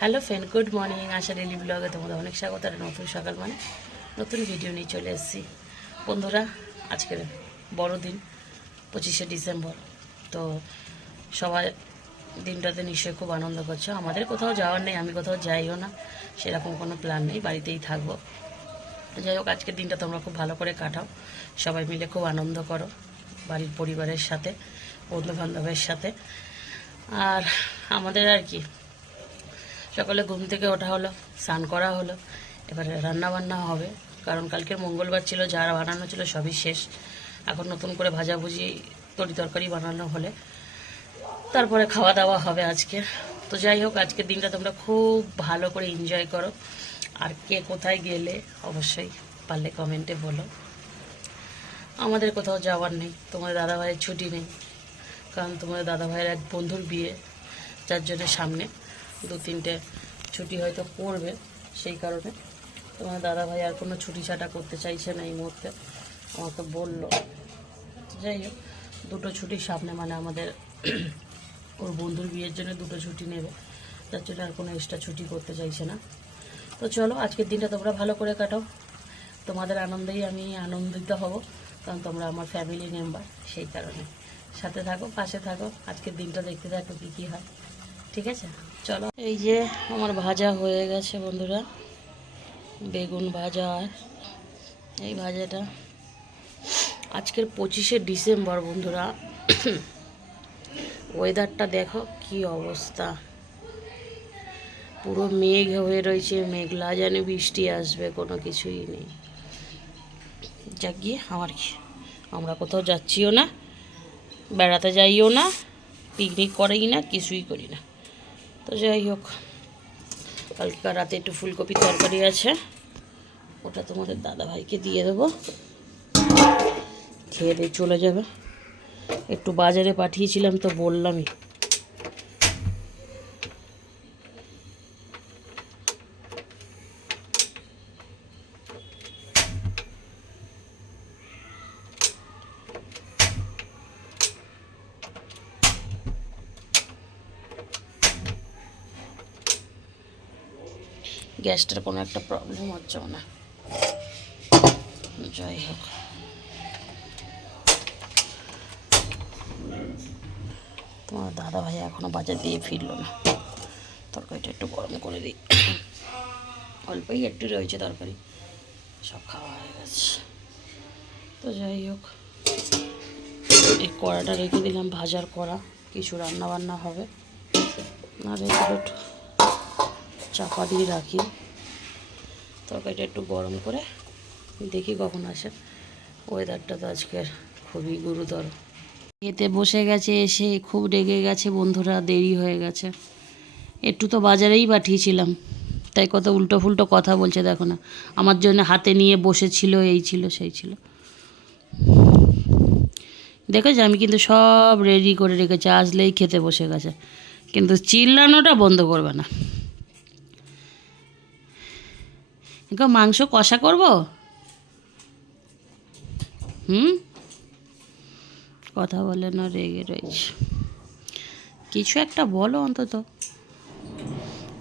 Hello friend good morning Asha daily ব্লগে তোমাদের অনেক স্বাগত আর নতুন সকাল মানে নতুন ভিডিও নিয়ে চলে এসেছি। বন্ধুরা, আজকের বড়দিন, পঁচিশে ডিসেম্বর। তো সবাই দিনটাতে নিশ্চয়ই খুব আনন্দ করছ। আমাদের কোথাও যাওয়ার নেই, আমি কোথাও যাইও না। সেরকম কোনো প্ল্যান নেই, বাড়িতেই থাকব। যাই হোক, আজকের দিনটা তোমরা খুব ভালো করে কাটাও। সবাই মিলে খুব আনন্দ করো, বাড়ির পরিবারের সাথে বন্ধু বান্ধবের সাথে। আর আমাদের আর কি সকালে ঘুম থেকে ওঠা হলো, স্নান করা হলো। এবারে রান্না বান্না হবে, কারণ কালকের মঙ্গলবার ছিল যারা বানানো ছিল সবই শেষ। এখন নতুন করে ভাজাভুজি তরি তরকারি বানানো হলে। তারপরে খাওয়া দাওয়া হবে আজকে। তো যাই হোক, আজকের দিনটা তোমরা খুব ভালো করে এনজয় করো। আর কে কোথায় গেলে অবশ্যই পারলে কমেন্টে বলো। আমাদের কোথাও যাওয়ার নেই, তোমাদের দাদাভাইয়ের ছুটি নেই। কারণ তোমাদের দাদাভাইয়ের এক বন্ধুর বিয়ে, যার জন্য সামনে দু তিনটে ছুটি হয়তো পড়বে সেই কারণে। তোমার দাদাভাই আর কোনো ছুটি ছাটা করতে চাইছে না এই মুহূর্তে, আমাকে বলল। যাই হোক, দুটো ছুটি সামনে মানে আমাদের ওর বন্ধুর বিয়ের জন্য দুটো ছুটি নেবে, তার জন্য আর কোনো এক্সট্রা ছুটি করতে চাইছে না। তো চলো, আজকের দিনটা তোমরা ভালো করে কাটাও। তোমাদের আনন্দেই আমি আনন্দিত হব, কারণ তোমরা আমার ফ্যামিলি মেম্বার সেই কারণে। সাথে থাকো, পাশে থাকো, আজকের দিনটা দেখতে থাকো কী কী হয়। ঠিক আছে? চলো। এই যে আমার ভাজা হয়ে গেছে বন্ধুরা। বেগুন ভাজা আর এই ভাজাটা। আজকের পঁচিশে ডিসেম্বর বন্ধুরা। ওয়েদারটা দেখো কি অবস্থা। পুরো মেঘ হয়ে রয়েছে, মেঘলা জানে বৃষ্টি আসবে, কোনো কিছুই নেই। যাক গিয়ে আমার কি? আমরা কোথাও যাচ্ছিও না, বেড়াতে যাইও না পিকনিক করেই না, কিছুই করি না। তো যাই হোক, কালকে রাতে একটু ফুলকপি তরকারি আছে। ওটা তোমাদের দাদাভাইকে দিয়ে দেবো। খেয়ে দিয়ে চলে যাবে। একটু বাজারে পাঠিয়েছিলাম তো বললামই। গ্যাসটার কোনো একটা প্রবলেম হচ্ছে না। যাই হোক। তোমার দাদা ভাই এখনও বাজার দিয়ে ফিরলো না। তরকারিটা একটু গরম করে দিই। অল্পই একটু রয়েছে তরকারি। সব খাওয়া হয়ে গেছে। তো যাই হোক। এই কড়াটা রেখে দিলাম, ভাজার কড়া। কিছু রান্না বান্না হবে এগুলো একটু চাপা দিয়ে রাখি। তরকারিটা একটু গরম করে দেখি কখন আসে। ওয়েদারটা তো আজকের খুবই গুরুতর। এতে বসে গেছে এসে, খুব রেগে গেছে বন্ধুরা, দেরি হয়ে গেছে। একটু তো বাজারেই পাঠিয়েছিলাম। তাই কত উল্টো ফুল্টো কথা বলছে, দেখো না। আমার জন্য হাতে নিয়ে বসেছিল এই ছিল, সেই ছিল। দেখেছ, আমি কিন্তু সব রেডি করে রেখেছি, আসলেই খেতে বসে গেছে। কিন্তু চিল্লানোটা বন্ধ করবে না। দেখো মাংস কষা করব? হুম? কথা বলে না, রেগে রয়েছে। কিছু একটা বলো অন্তত।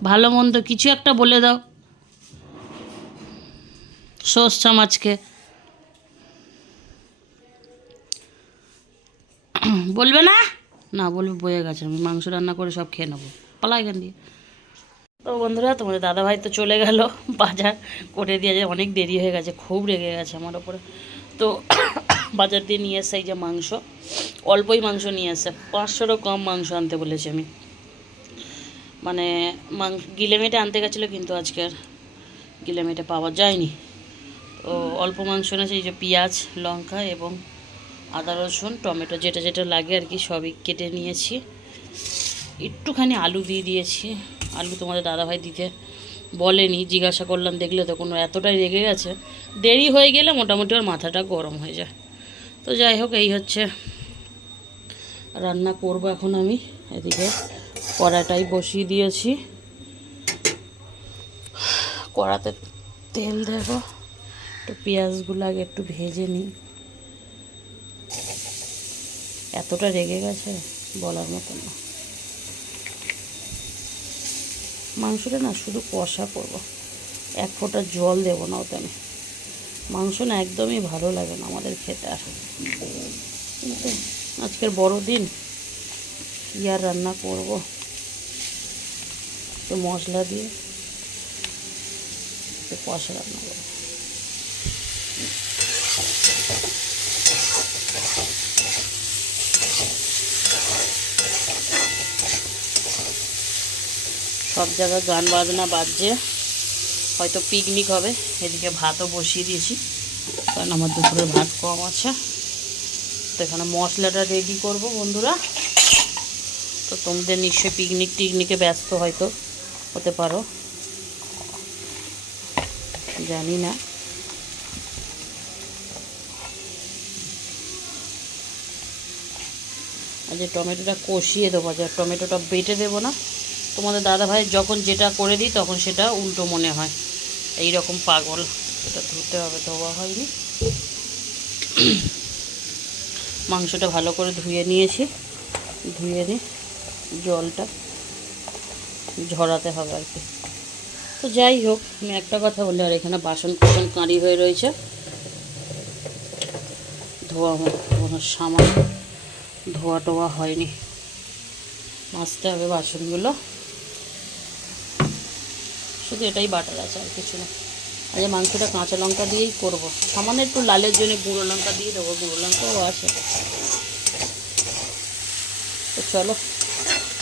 ভালো মন্দ কিছু একটা বলে দাও। সোস চামাচকে বলবে না? না, বলবে, বয়ে গেছে। আমি মাংস রান্না করে সব খেয়ে নেব। পালা এখান দিয়ে। তো বন্ধুরা, তোমাদের দাদাভাই তো চলে গেল বাজার করে দিয়ে যে অনেক দেরি হয়ে গেছে, খুব রেগে গেছে আমার ওপরে। তো বাজার দিয়ে নিয়ে এসে এই যে মাংস, অল্পই মাংস নিয়ে এসে, পাঁচশোরও কম মাংস আনতে বলেছি আমি। মানে মাংস গিলেমেটে আনতে গেছিল কিন্তু আজকে আর গিলেমেটে পাওয়া যায়নি। তো অল্প মাংস এনেছে, এই যে পেঁয়াজ, লঙ্কা এবং আদা রসুন, টমেটো যেটা যেটা লাগে আর কি সবই কেটে নিয়েছি। একটুখানি আলু দিয়ে দিয়েছি। আলু তোমাদের দাদাভাই দিতে বলেনি, জিজ্ঞাসা করলাম, দেখলে তো কোনো এতটাই রেগে গেছে। দেরি হয়ে গেলে মোটামুটি ওর মাথাটা গরম হয়ে যায়। তো যাই হোক, এই হচ্ছে রান্না করব এখন আমি। এদিকে কড়াটাই বসিয়ে দিয়েছি। কড়াতে তেল দেব। একটু পেঁয়াজগুলো আগে একটু ভেজে নিই। এতটা রেগে গেছে বলার মতো না। মাংসটা না শুধু কষা করব। এক ফোঁটা জল দেবো না ওতে আমি। মাংস না একদমই ভালো লাগে না আমাদের খেতে আর আজকের বড় দিন কী আর রান্না করব? একটু মশলা দিয়ে কষা রান্না করব। সব জায়গায় গান বাজনা বাজছে। হয়তো পিকনিক হবে। এদিকে ভাতও বসিয়ে দিয়েছি। কারণ আমার দুপুরে ভাত কম আছে। তো এখানে মশলাটা রেডি করব বন্ধুরা। তো তোমাদের নিশ্চয়ই পিকনিক টিকনিকে ব্যস্ত হয়তো হতে পারো। জানি না। আর যে টমেটোটা কষিয়ে দেবো। যে টমেটোটা বেটে দেবো না? তোমাদের দাদা ভাই যখন যেটা করে দিই, তখন সেটা উল্টো মনে হয়। এই রকম পাগল। এটা ধুতে হবে, ধোয়া হয়নি। মাংসটা ভালো করে ধুয়ে নিয়েছি। ধুয়ে নিই জলটা ঝরাতে হবে আর কি। তো যাই হোক, আমি একটা কথা বলি, আর এখানে বাসন কুসন কাঁড়ি হয়ে রয়েছে। ধোয়া কোনো সামান ধোয়া টোয়া হয়নি। মাজতে হবে বাসনগুলো। শুধু এটাই বাটার আছে আর কিছু না। আজ মাংসটা কাঁচা লঙ্কা দিয়েই করব। সামান্য একটু লালের জন্য গুঁড়ো লঙ্কা দিয়ে দেবো, গুঁড়ো লঙ্কাও আছে। তো চলো,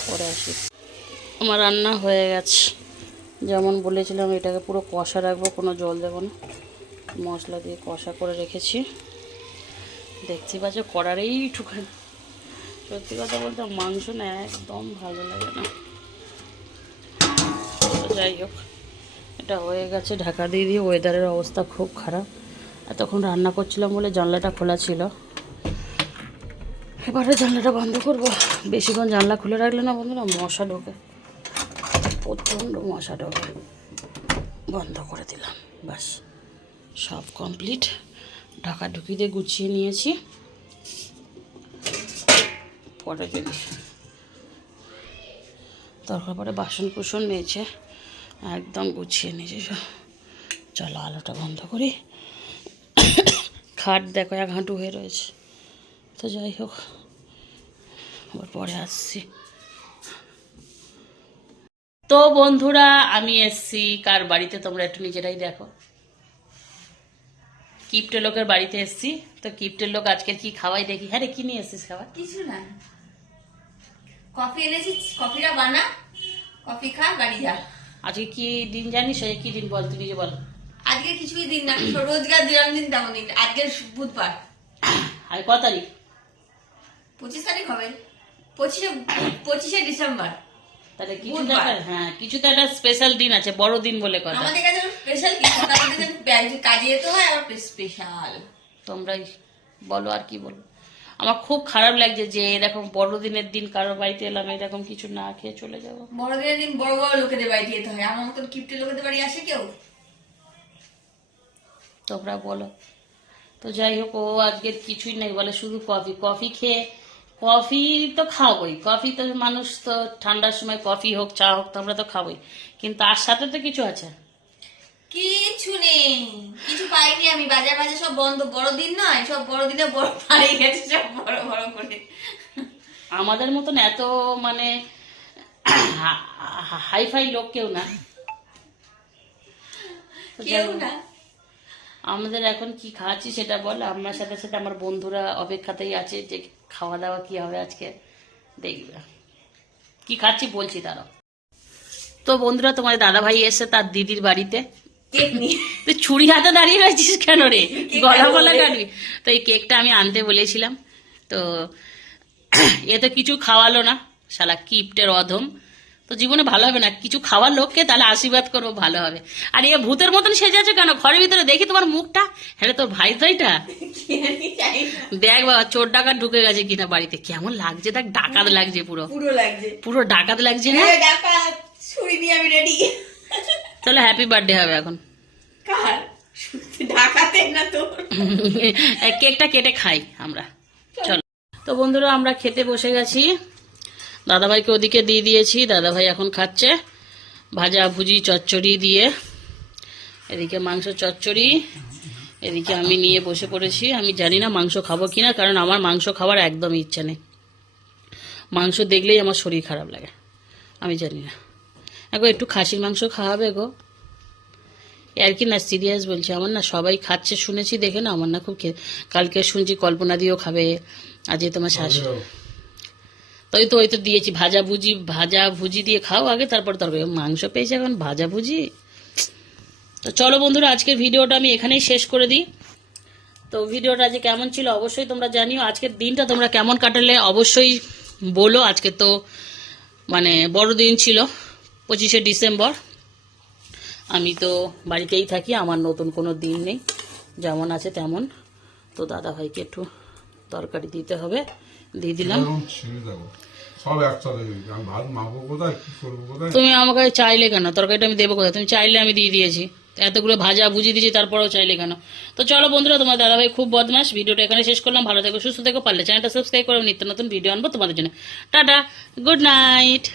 পরে আসি। আমার রান্না হয়ে গেছে। যেমন বলেছিলাম, এটাকে পুরো কষা রাখব, কোনো জল দেবো না। মশলা দিয়ে কষা করে রেখেছি। দেখতে পাচ্ছ, কড়ারেই ঠুকান সত্যি কথা বলতে মাংস না, একদম ভালো লাগে না। যাই হোক। এটা হয়ে গেছে, ঢাকা দিয়ে দিয়ে ওয়েদারের অবস্থা খুব খারাপ। তখন রান্না করছিলাম বলে জানলাটা খোলা ছিল। এবারে জানলাটা বন্ধ করব। বেশিক্ষণ জানলা খুলে রাখলে না বন্ধুরা, মশা ঢোকে। প্রচণ্ড মশা ঢোকে। বন্ধ করে দিলাম বাস সব কমপ্লিট ঢাকা ঢুকি দিয়ে গুছিয়ে নিয়েছি। পরে যদি দরকার পরে বাসন কুসন নিয়েছে একদম গুছিয়ে নিয়েছে। সব চলো আলোটা বন্ধ করি। খাট দেখো এক হাঁটু হয়ে রয়েছে। তো যাই হোক, আবার পরে আসছি। তো বন্ধুরা, আমি এসছি। কার বাড়িতে তোমরা একটু নিজেরাই দেখো। কিপ্টে লোকের বাড়িতে এসছি। তো কিপ্টের লোক আজকের কি খাওয়াই দেখি? হ্যাঁ রে, কি নিয়ে এসছিস খাবার? কিছু না। কফি এনেছি কফিটা বানা। কফি খা, গাড়ি যা। আজকে কি দিন জানিস? আজকে কি দিন বল তুই নিজে বল। আজকে কিছুই দিন না রোজগার যেরকম দিন তেমন দিন আজকে বুধবার। আর ক তারিখ? পঁচিশ তারিখ হবে। পঁচিশে পঁচিশে ডিসেম্বর। তাহলে কিছু বুধবার। হ্যাঁ কিছু তো একটা স্পেশাল দিন আছে বড় দিন বলে কথা। আমাদের কাছে স্পেশাল কিছু কাজে যেতে হয় আবার স্পেশাল তোমরাই বলো আর কি বলো। আমার খুব খারাপ লাগছে যে এরকম বড়দিনের দিন কারোর বাড়িতে এলাম এরকম কিছু না খেয়ে চলে যাব। বড়দিনের দিন বড় বড় লোকেদের বাড়ি যেতে হয়। আমার মতন কিপ্টে লোকেদের বাড়ি আসে কেউ? তোমরা বলো। তো যাই হোক ও আজকের কিছুই নেই বলে শুধু কফি। কফি খেয়ে কফি তো খাবোই কফি তো মানুষ তো ঠান্ডার সময় কফি হোক চা হোক তো আমরা তো খাবোই। কিন্তু তার সাথে তো কিছু আছে? কিছু নেই। কিছু পাইনি আমি। বাজার বাজার সব বন্ধ। বড়দিন নয় সব বড়দিনে বড় পাড়ে গেছে সব বড় বড় করে। আমাদের মতন এত মানে হাইফাই লোক কেউ না। কেউ না। আমাদের এখন কি খাচ্ছি সেটা বল। আমার সাথে সাথে আমার বন্ধুরা অপেক্ষাতেই আছে যে খাওয়া দাওয়া কি হবে আজকে দেখবে। কি খাচ্ছি বলছি তারা তো বন্ধুরা তোমার দাদা ভাই এসে তার দিদির বাড়িতে কেক নিয়ে। তুই ছুরি হাতে দাঁড়িয়ে রয়েছিস কেন রে? গলা গলা বলে। কাটবি। তো এই কেকটা আমি আনতে বলেছিলাম। তো এ তো কিছু খাওয়ালো না। শালা কিপ্টের অধম। তো জীবনে ভালো হবে না। কিছু খাওয়ার লোককে তাহলে আশীর্বাদ করব ভালো হবে। আর এ ভূতের মতন সেজে আছে কেন? ঘরের ভিতরে দেখি তোমার মুখটা। হ্যাঁ তোর ভাই তো এটা। না। দেখ বাবা চোর ডাকাত ঢুকে গেছে কিনা বাড়িতে। কেমন লাগছে দেখ ডাকাত লাগছে পুরো। পুরো লাগছে। পুরো ডাকাত লাগছে না? এই ডাকা ছুরি নিয়ে আমি রেডি তাহলে হ্যাপি বার্থডে হবে এখন। কার? ঢাকাতে না এই কেকটা কেটে খাই আমরা। চলো। তো বন্ধুরা আমরা খেতে বসে গেছি। দাদাভাইকে ওদিকে দিয়ে দিয়েছি। দাদাভাই এখন খাচ্ছে ভাজা ভুজি চচ্চড়ি দিয়ে। এদিকে মাংস চচ্চড়ি। এদিকে আমি নিয়ে বসে পড়েছি। আমি জানি না মাংস খাব কিনা কারণ আমার মাংস খাওয়ার একদমই ইচ্ছা নেই। মাংস দেখলেই আমার শরীর খারাপ লাগে। আমি জানি না। এখন একটু খাসির মাংস খাওয়াবে গো। আর কি না সিরিয়াস বলছি? আমার না সবাই খাচ্ছে শুনেছি দেখে না আমার না খুব কালকে শুনছি কল্পনা দিয়েও খাবে আজকে তোমার শাশুড়ি। তো ওই তো ওই তো দিয়েছি ভাজা ভুজি ভাজা ভুজি দিয়ে খাও আগে তারপর তরকারি। মাংস পেয়েছে এখন ভাজা ভুজি? তো চলো বন্ধুরা আজকের ভিডিওটা আমি এখানেই শেষ করে দিই। তো ভিডিওটা আজকে কেমন ছিল অবশ্যই তোমরা জানিও। আজকের দিনটা তোমরা কেমন কাটালে অবশ্যই বলো। আজকে তো মানে বড়দিন ছিল। পঁচিশে ডিসেম্বর। আমি তো বাড়িতেই থাকি আমার নতুন কোনো দিন নেই। যেমন আছে তেমন। তো দাদা ভাইকে একটু তরকারি দিতে হবে দিয়ে দিলাম। তুমি আমাকে চাইলে কেন? তরকারিটা আমি দেবো কোথায়? তুমি চাইলে আমি দিয়ে দিয়েছি। এতগুলো ভাজা বুঝি দিয়েছি তারপরেও চাইলে কেন? তো চলো বন্ধুরা তোমার দাদাভাই খুব বদমাস ভিডিওটা এখানে শেষ করলাম। ভালো থেকো সুস্থ থেকো। পারলে চ্যানেলটা সাবস্ক্রাইব করো নিত্য নতুন ভিডিও আনব তোমাদের জন্য। Tata good night